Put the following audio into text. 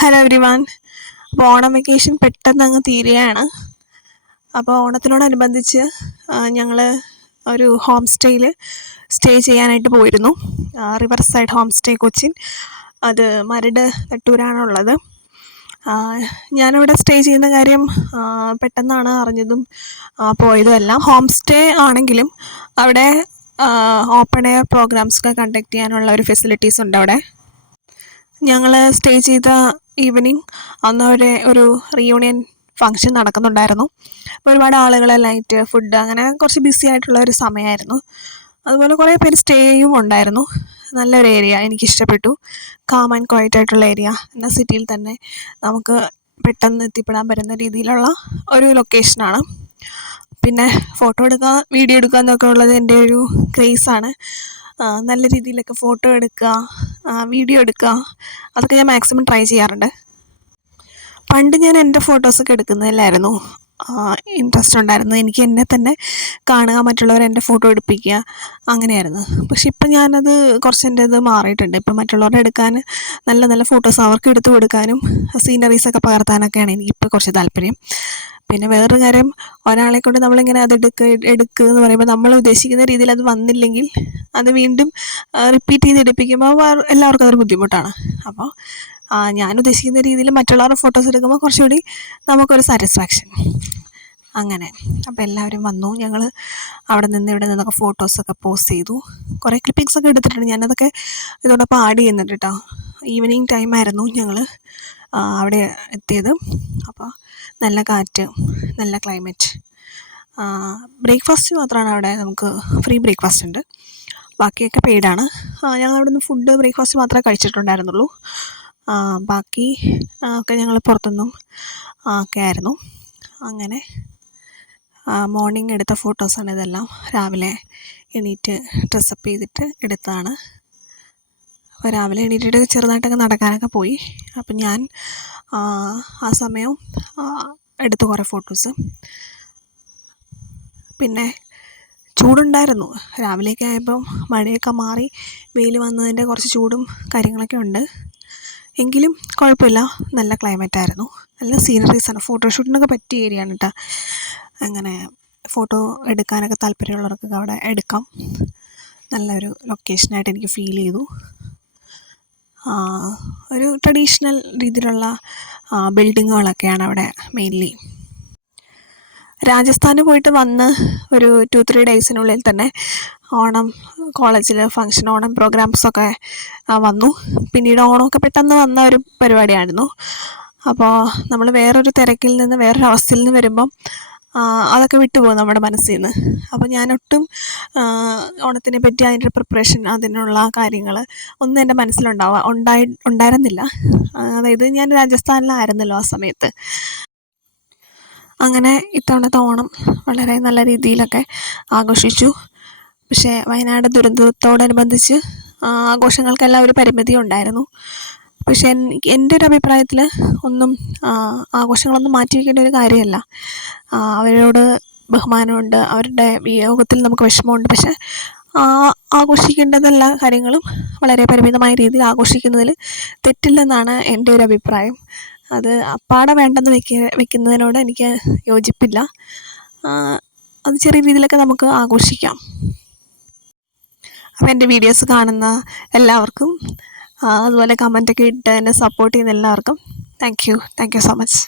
Hello every one. അപ്പോൾ Onam vacation പെട്ടെന്ന് അങ്ങ് തീരുകയാണ്. അപ്പോൾ ഓണത്തിനോടനുബന്ധിച്ച് ഞങ്ങൾ ഒരു ഹോം സ്റ്റേയിൽ സ്റ്റേ ചെയ്യാനായിട്ട് പോയിരുന്നു. River side home stay Cochin. അത് മരട് നെട്ടൂരാണുള്ളത്. ഞാനിവിടെ സ്റ്റേ ചെയ്യുന്ന കാര്യം പെട്ടെന്നാണ് അറിഞ്ഞതും പോയതും എല്ലാം. ഹോം സ്റ്റേ ആണെങ്കിലും അവിടെ ഓപ്പൺ എയർ പ്രോഗ്രാംസൊക്കെ കണ്ടക്ട് ചെയ്യാനുള്ള ഒരു ഫെസിലിറ്റീസ് ഉണ്ട് അവിടെ. ഞങ്ങൾ സ്റ്റേ ചെയ്ത ഈവനിങ് അന്ന് ഒരു റീയൂണിയൻ ഫങ്ഷൻ നടക്കുന്നുണ്ടായിരുന്നു. അപ്പോൾ ഒരുപാട് ആളുകൾ, ലൈറ്റ്, ഫുഡ്, അങ്ങനെ കുറച്ച് ബിസി ആയിട്ടുള്ള ഒരു സമയമായിരുന്നു. അതുപോലെ കുറേ പേര് സ്റ്റേയും ഉണ്ടായിരുന്നു. നല്ലൊരു ഏരിയ, എനിക്കിഷ്ടപ്പെട്ടു. കാം ആൻഡ് ക്വയറ്റ് ആയിട്ടുള്ള ഏരിയ, എന്നാൽ സിറ്റിയിൽ തന്നെ നമുക്ക് പെട്ടെന്ന് എത്തിപ്പെടാൻ പറ്റുന്ന രീതിയിലുള്ള ഒരു ലൊക്കേഷനാണ്. പിന്നെ ഫോട്ടോ എടുക്കുക, വീഡിയോ എടുക്കുക എന്നൊക്കെ ഉള്ളത് എൻ്റെ ഒരു ക്രേസാണ്. നല്ല രീതിയിലൊക്കെ ഫോട്ടോ എടുക്കുക, വീഡിയോ എടുക്കുക, അതൊക്കെ ഞാൻ മാക്സിമം ട്രൈ ചെയ്യാറുണ്ട്. പണ്ട് ഞാൻ എൻ്റെ ഫോട്ടോസൊക്കെ എടുക്കുന്നതിലായിരുന്നു ഇൻട്രസ്റ്റ് ഉണ്ടായിരുന്നു. എനിക്ക് എന്നെ തന്നെ കാണുക, മറ്റുള്ളവർ എൻ്റെ ഫോട്ടോ എടുപ്പിക്കുക, അങ്ങനെയായിരുന്നു. പക്ഷെ ഇപ്പം ഞാനത് കുറച്ച് എൻ്റെ ഇത് മാറിയിട്ടുണ്ട്. ഇപ്പം മറ്റുള്ളവരുടെ എടുക്കാൻ നല്ല നല്ല ഫോട്ടോസ് അവർക്ക് എടുത്തു കൊടുക്കാനും സീനറീസൊക്കെ പകർത്താനൊക്കെയാണ് എനിക്കിപ്പോൾ കുറച്ച് താല്പര്യം. പിന്നെ വേറൊരു കാര്യം, ഒരാളെ കൊണ്ട് നമ്മളിങ്ങനെ അത് എടുക്കുക എന്ന് പറയുമ്പോൾ നമ്മൾ ഉദ്ദേശിക്കുന്ന രീതിയിൽ അത് വന്നില്ലെങ്കിൽ അത് വീണ്ടും റിപ്പീറ്റ് ചെയ്ത് എടുപ്പിക്കുമ്പോൾ എല്ലാവർക്കും അതൊരു ബുദ്ധിമുട്ടാണ്. അപ്പോൾ ഞാൻ ഉദ്ദേശിക്കുന്ന രീതിയിൽ മറ്റുള്ളവരുടെ ഫോട്ടോസ് എടുക്കുമ്പോൾ കുറച്ചുകൂടി നമുക്കൊരു സാറ്റിസ്ഫാക്ഷൻ അങ്ങനെ. അപ്പോൾ എല്ലാവരും വന്നു. ഞങ്ങൾ അവിടെ നിന്ന് ഇവിടെ നിന്നൊക്കെ ഫോട്ടോസൊക്കെ പോസ്റ്റ് ചെയ്തു. കുറേ ക്ലിപ്പിങ്സൊക്കെ എടുത്തിട്ടുണ്ട്. ഞാനതൊക്കെ ഇതോടൊപ്പം ആഡ് ചെയ്യുന്നുണ്ട് കേട്ടോ. ഈവനിങ് ടൈമായിരുന്നു ഞങ്ങൾ അവിടെ എത്തിയത്. അപ്പോൾ നല്ല കാറ്റ്, നല്ല ക്ലൈമറ്റ്. ബ്രേക്ക്ഫാസ്റ്റ് മാത്രമാണ് അവിടെ, നമുക്ക് ഫ്രീ ബ്രേക്ക്ഫാസ്റ്റ് ഉണ്ട്, ബാക്കിയൊക്കെ പെയ്ഡാണ്. ഞങ്ങൾ അവിടെ നിന്ന് ഫുഡ്, ബ്രേക്ക്ഫാസ്റ്റ് മാത്രമേ കഴിച്ചിട്ടുണ്ടായിരുന്നുള്ളൂ. ബാക്കി ഒക്കെ ഞങ്ങൾ പുറത്തുനിന്നും ഒക്കെ ആയിരുന്നു. അങ്ങനെ മോർണിംഗ് എടുത്ത ഫോട്ടോസാണ് ഇതെല്ലാം. രാവിലെ എണീറ്റ് ഡ്രസ്സപ്പ് ചെയ്തിട്ട് എടുത്തതാണ്. അപ്പോൾ രാവിലെ എണീറ്റിട്ട് ചെറുതായിട്ടൊക്കെ നടക്കാനൊക്കെ പോയി. അപ്പം ഞാൻ ആ സമയം എടുത്ത കുറേ ഫോട്ടോസ്. പിന്നെ ചൂടുണ്ടായിരുന്നു. രാവിലെയൊക്കെ ആയപ്പം മഴയൊക്കെ മാറി വെയിൽ വന്നതിൻ്റെ കുറച്ച് ചൂടും കാര്യങ്ങളൊക്കെ ഉണ്ട്. എങ്കിലും കുഴപ്പമില്ല, നല്ല ക്ലൈമറ്റായിരുന്നു, നല്ല സീനറീസാണ്. ഫോട്ടോഷൂട്ടിനൊക്കെ പറ്റിയ ഏരിയയാണ് കേട്ടോ. അങ്ങനെ ഫോട്ടോ എടുക്കാനൊക്കെ താല്പര്യമുള്ളവർക്കൊക്കെ അവിടെ എടുക്കാം. നല്ലൊരു ലൊക്കേഷനായിട്ട് എനിക്ക് ഫീൽ ചെയ്തു. ഒരു ട്രഡീഷണൽ രീതിയിലുള്ള ബിൽഡിങ്ങുകളൊക്കെയാണ് അവിടെ മെയിൻലി. രാജസ്ഥാനിൽ പോയിട്ട് വന്ന് ഒരു 2-3 ഡേയ്സിനുള്ളിൽ തന്നെ ഓണം കോളേജിൽ ഫങ്ഷൻ, ഓണം പ്രോഗ്രാംസൊക്കെ വന്നു. പിന്നീട് ഓണമൊക്കെ പെട്ടെന്ന് വന്ന ഒരു പരിപാടിയായിരുന്നു. അപ്പോൾ നമ്മൾ വേറൊരു തിരക്കിൽ നിന്ന്, വേറൊരു അവസ്ഥയിൽ നിന്ന് വരുമ്പം അതൊക്കെ വിട്ടുപോകും നമ്മുടെ മനസ്സിൽ നിന്ന്. അപ്പോൾ ഞാനൊട്ടും ഓണത്തിനെ പറ്റി, അതിൻ്റെ പ്രിപ്പറേഷൻ, അതിനുള്ള കാര്യങ്ങൾ ഒന്നും എൻ്റെ ഉണ്ടായിരുന്നില്ല. അതായത് ഞാൻ രാജസ്ഥാനിലായിരുന്നല്ലോ ആ സമയത്ത്. അങ്ങനെ ഇത്തവണത്തെ ഓണം വളരെ നല്ല രീതിയിലൊക്കെ ആഘോഷിച്ചു. പക്ഷേ വയനാട് ദുരന്തത്തോടനുബന്ധിച്ച് ആഘോഷങ്ങൾക്കെല്ലാം ഒരു പരിമിതി ഉണ്ടായിരുന്നു. പക്ഷേ എൻ്റെ ഒരു അഭിപ്രായത്തിൽ ആഘോഷങ്ങളൊന്നും മാറ്റിവെക്കേണ്ട ഒരു കാര്യമല്ല. അവരോട് ബഹുമാനമുണ്ട്, അവരുടെ വിയോഗത്തിൽ നമുക്ക് വിഷമമുണ്ട്. പക്ഷേ ആഘോഷിക്കേണ്ടതെല്ലാ കാര്യങ്ങളും വളരെ പരിമിതമായ രീതിയിൽ ആഘോഷിക്കുന്നതിൽ തെറ്റില്ലെന്നാണ് എൻ്റെ ഒരു അഭിപ്രായം. അത് അപ്പാടെ വേണ്ടെന്ന് വെക്കുന്നതിനോട് എനിക്ക് യോജിപ്പില്ല. അത് ചെറിയ രീതിയിലൊക്കെ നമുക്ക് ആഘോഷിക്കാം. അപ്പോൾ എൻ്റെ വീഡിയോസ് കാണുന്ന എല്ലാവർക്കും, അതുപോലെ കമൻറ്റൊക്കെ ഇട്ട് എന്നെ സപ്പോർട്ട് ചെയ്യുന്ന എല്ലാവർക്കും താങ്ക് യു സോ മച്ച്.